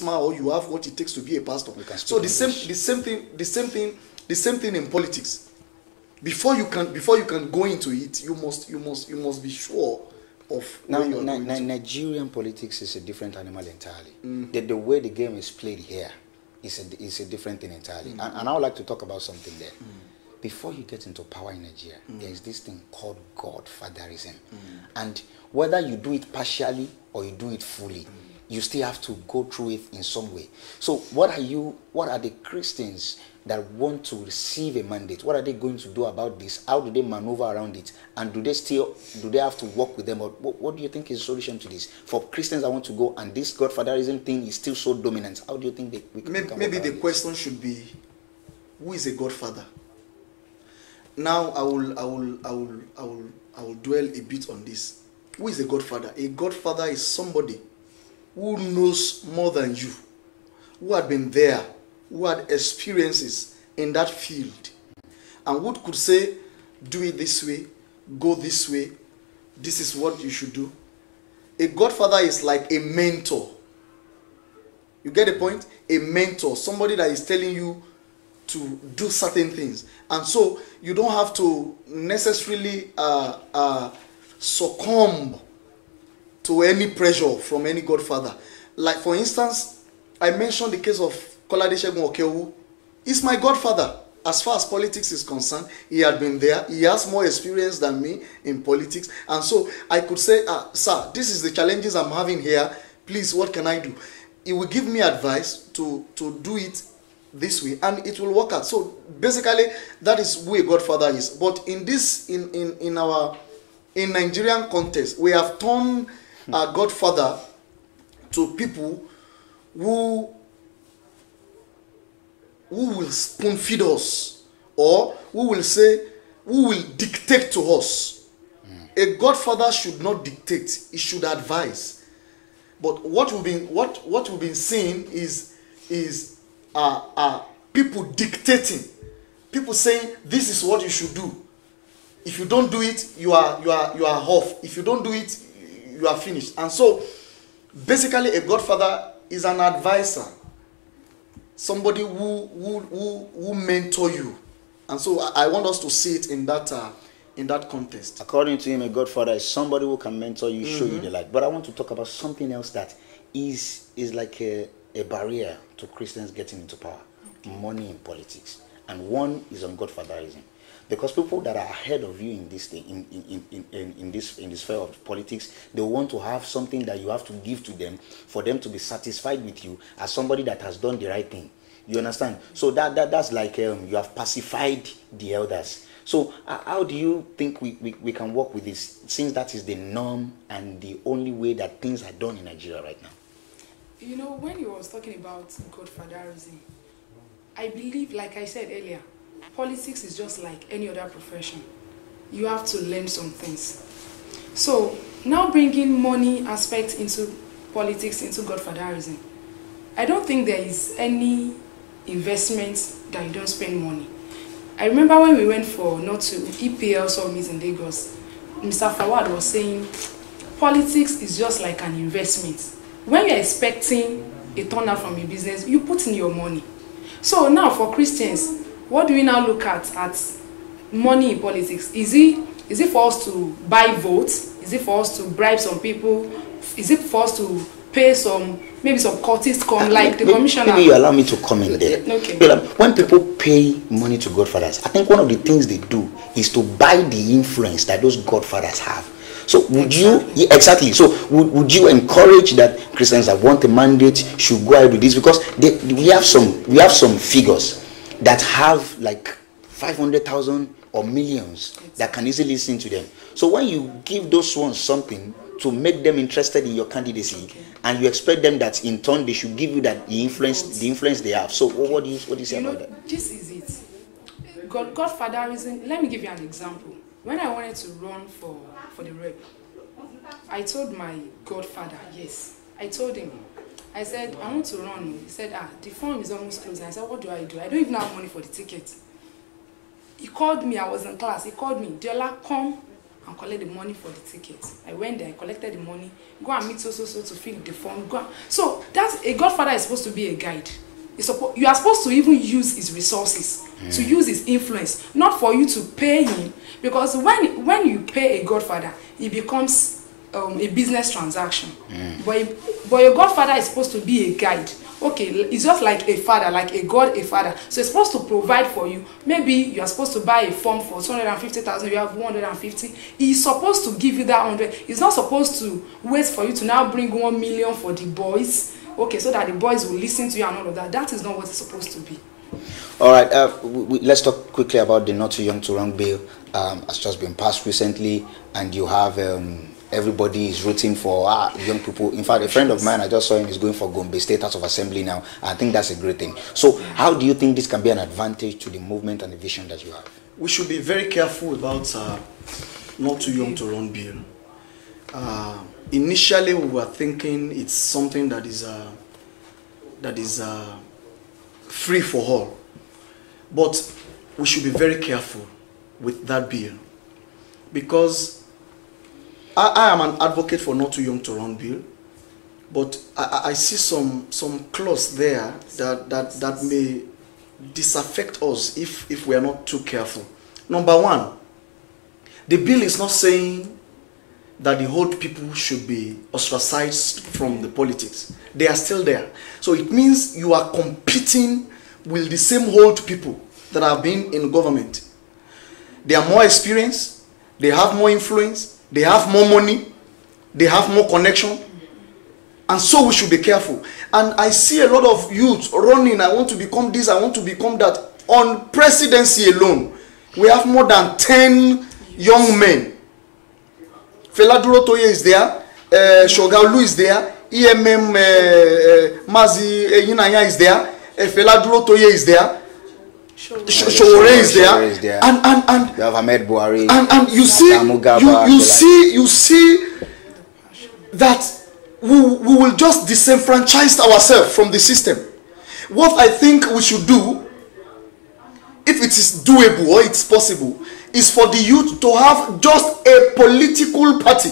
charisma or you have what it takes to be a pastor. So the same thing in politics. Before you can go into it, you must be sure of now. Nigerian politics is a different animal entirely. The way the game is played here is a different thing entirely. And I would like to talk about something there. Before you get into power in Nigeria, there is this thing called godfatherism. And whether you do it partially or you do it fully, you still have to go through it in some way. So what are the Christians that want to receive a mandate? What are they going to do about this? How do they maneuver around it? And do they have to work with them? Or what do you think is the solution to this? For Christians that want to go and this godfatherism thing is still so dominant, how do you think we can maybe the question should be, who is a godfather? Now I will dwell a bit on this. Who is a godfather? A godfather is somebody who knows more than you, who had been there, who had experiences in that field, and who could say, do it this way, go this way, this is what you should do. A godfather is like a mentor. You get the point? A mentor, somebody that is telling you to do certain things. And so you don't have to necessarily succumb to any pressure from any godfather. Like for instance, I mentioned the case of Kolade Segun Okeowo. He's my godfather as far as politics is concerned. He had been there. He has more experience than me in politics. And so I could say, sir, this is the challenges I'm having here. Please, what can I do? He will give me advice to do it this way, and it will work out. So basically, that is who a godfather is. But in this, in Nigerian context, we have turned a godfather to people who will spoon feed us, or who will dictate to us. A godfather should not dictate; he should advise. But what we've been seeing is people dictating, people saying this is what you should do. If you don't do it, you are off. If you don't do it, you are finished. And so, basically, a godfather is an advisor, somebody who mentor you. And so, I want us to see it in that context. According to him, a godfather is somebody who can mentor you, show you the light. But I want to talk about something else that is like a barrier to Christians getting into power. Money in politics. And one is on godfatherism. Because people that are ahead of you in this thing, in this sphere of politics, they want to have something that you have to give to them for them to be satisfied with you as somebody that has done the right thing. You understand? So that's like you have pacified the elders. So how do you think we can work with this, since that is the norm and the only way that things are done in Nigeria right now? You know, when you was talking about godfatherism, I believe, like I said earlier, politics is just like any other profession. You have to learn some things. So now bringing money aspect into politics, into godfatherism, I don't think there is any investment that you don't spend money. I remember when we went for EPL summit in Lagos, Mr. Fawad was saying politics is just like an investment. When you're expecting a turnout from your business, you put in your money. So now for Christians, what do we now look at money in politics? Is it for us to buy votes? Is it for us to bribe some people? Is it for us to pay maybe some cultists come, like the commissioner? Maybe you allow me to comment there. Okay. When people pay money to godfathers, I think one of the things they do is to buy the influence that those godfathers have. So would you So would you encourage that Christians that want a mandate should go ahead with this? Because we have some figures that have like 500,000 or millions that can easily listen to them. So when you give those ones something to make them interested in your candidacy, and you expect them that in turn they should give you that the influence they have. So what do you say about that? This is it. Godfatherism. Let me give you an example. When I wanted to run for the rep, I told my godfather, yes. I told him, I said, I want to run. He said, the form is almost closing. I said, what do? I don't even have money for the ticket. He called me, I was in class. He called me, Diola, come and collect the money for the ticket. I went there, I collected the money, go and meet so to fill the form. So that's a godfather is supposed to be a guide. You are supposed to even use his resources, to use his influence, not for you to pay him, because when you pay a godfather, it becomes a business transaction. But your godfather is supposed to be a guide. Okay, it's just like a father, like a god, a father. So it's supposed to provide for you. Maybe you are supposed to buy a form for 250,000, you have 150. He's supposed to give you that 100. He's not supposed to wait for you to now bring 1 million for the boys. Okay, so that the boys will listen to you and all of that. That is not what it's supposed to be. All right, let's talk quickly about the Not Too Young to Run bill. Has just been passed recently, and you have everybody is rooting for young people. In fact, a friend of mine, I just saw him, is going for Gombe State House of Assembly now. I think that's a great thing. So how do you think this can be an advantage to the movement and the vision that you have? We should be very careful about Not Too Young to Run bill. Initially, we were thinking it's something that is free for all. But we should be very careful with that bill, because I am an advocate for Not Too Young to Run bill, but I see some clause there that may disaffect us if we are not too careful. Number one, the bill is not saying that the old people should be ostracized from the politics. They are still there. So it means you are competing with the same old people that have been in government. They are more experienced, they have more influence, they have more money, they have more connection, and so we should be careful. And I see a lot of youth running, I want to become this, I want to become that. On presidency alone, we have more than 10 young men. Fela Durotoye is there, Shogalu is there, EMM Mazi Yinanya is there, Fela Durotoye is there, Shore is there, and you have Ahmed Buhari, and you see, you see that we will just disenfranchise ourselves from the system. What I think we should do, if it is doable or it's possible, is for the youth to have just a political party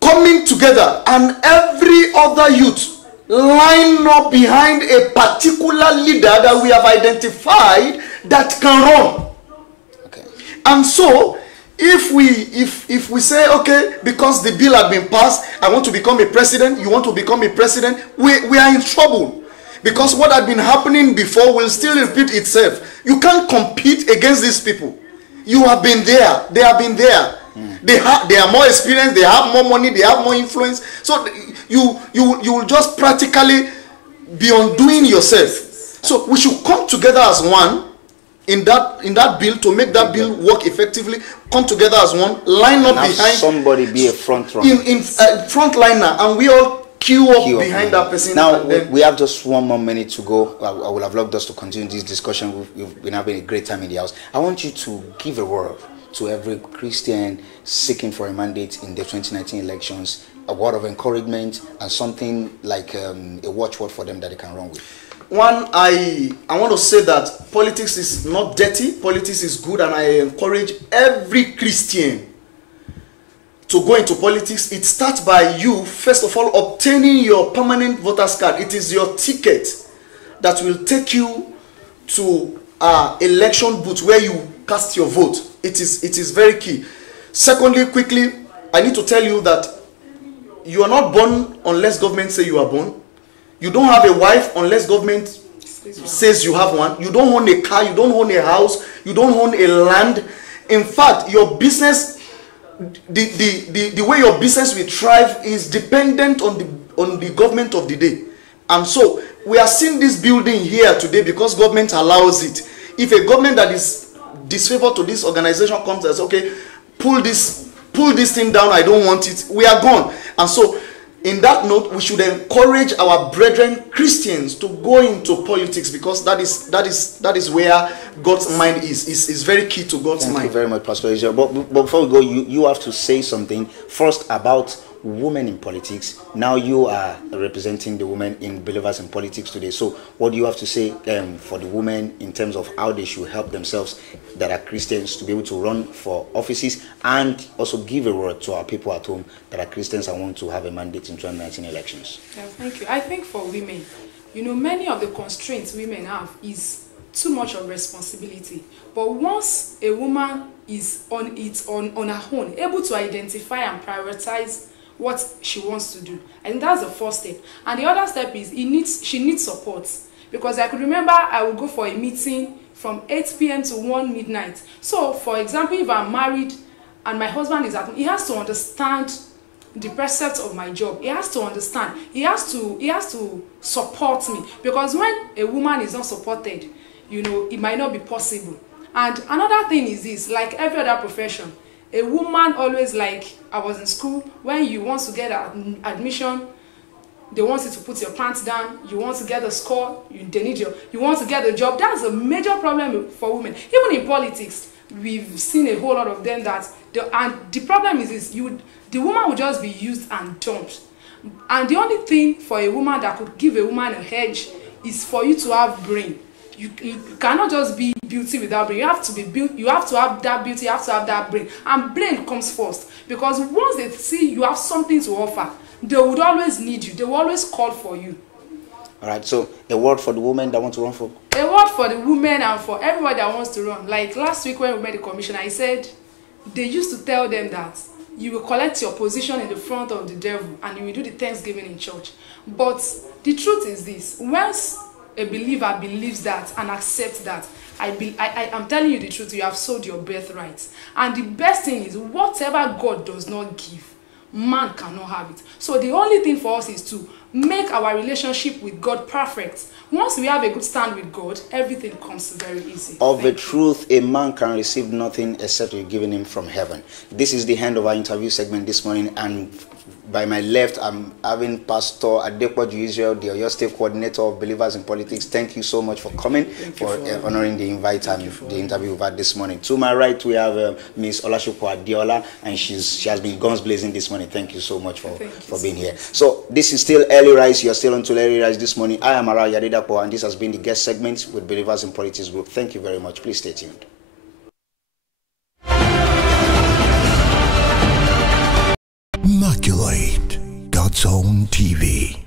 coming together, and every other youth line up behind a particular leader that we have identified that can run. Okay. And so if we say, okay, because the bill had been passed, I want to become a president, you want to become a president, we are in trouble. Because what had been happening before will still repeat itself. You can't compete against these people. You have been there. They have been there. They are more experienced. They have more money. They have more influence. So you will just practically be undoing yourself. So we should come together as one in that bill to make that bill work effectively. Come together as one. Line up behind somebody. Be a front runner. In front liner, and we all queue up behind that person. Now we have just 1 more minute to go. I would have loved us to continue this discussion. We've been having a great time in the house. I want you to give a word to every Christian seeking for a mandate in the 2019 elections, a word of encouragement and something like a watchword for them that they can run with. One, I want to say that politics is not dirty. Politics is good, and I encourage every Christian to go into politics. It starts by you, first of all, obtaining your permanent voter's card. It is your ticket that will take you to election booth where you cast your vote. It is very key. Secondly, quickly, I need to tell you that you are not born unless government say you are born. You don't have a wife unless government says you have one. You don't own a car, you don't own a house, you don't own a land. In fact, your business, the way your business will thrive is dependent on the government of the day. And so we are seeing this building here today because government allows it. If a government that is disfavored to this organization comes and says, okay, pull this thing down, I don't want it, we are gone. And so in that note, we should encourage our brethren Christians to go into politics, because that is where God's mind is very key to God's mind. Thank you very much, Pastor Israel. But before we go, you have to say something first about women in politics. Now you are representing the women in Believers in Politics today. So what do you have to say for the women in terms of how they should help themselves that are Christians to be able to run for offices, and also give a word to our people at home that are Christians and want to have a mandate in 2019 elections? Yeah, thank you. I think for women, you know, many of the constraints women have is too much of responsibility. But once a woman is on her own, able to identify and prioritize what she wants to do, I think that's the first step. And the other step is she needs support. Because I could remember I would go for a meeting from 8 p.m. to 1 midnight. So, for example, if I'm married and my husband is at home, he has to understand the precepts of my job. He has to understand. He has to support me. Because when a woman is not supported, you know, it might not be possible. And another thing is this, like every other profession, a woman always, like I was in school, when you want to get admission, they want you to put your pants down, you want to get a score, you want to get a job. That's a major problem for women. Even in politics, we've seen a whole lot of them the problem is this, the woman will just be used and dumped. And the only thing for a woman that could give a woman a hedge is for you to have brain. You cannot just be beauty without brain. You have to be built. You have to have that beauty. You have to have that brain. And brain comes first, because once they see you have something to offer, they would always need you. They will always call for you. All right. So a word for the women that want to run for. A word for the women and for everybody that wants to run. Like last week when we met the commissioner, I said they used to tell them that you will collect your position in the front of the devil and you will do the Thanksgiving in church. But the truth is this: once a believer believes that and accepts that, I'm telling you the truth, you have sold your birthright. And the best thing is, whatever God does not give, man cannot have it. So the only thing for us is to make our relationship with God perfect. Once we have a good stand with God, everything comes very easy. Of the truth, a man can receive nothing except you're giving him from heaven. This is the end of our interview segment this morning, and by my left, I'm having Pastor Adepoju Israel, the Oyo State Coordinator of Believers in Politics. Thank you so much for coming, for honoring the invite and the interview we've had this morning. To my right, we have Ms. Olashukwu Adiola, and she has been guns blazing this morning. Thank you so much for being here. So this is still Early Rise. You're still on to Early Rise this morning. I am Ara Yadidapo, and this has been the guest segment with Believers in Politics Group. Thank you very much. Please stay tuned. Immaculate, God's own TV.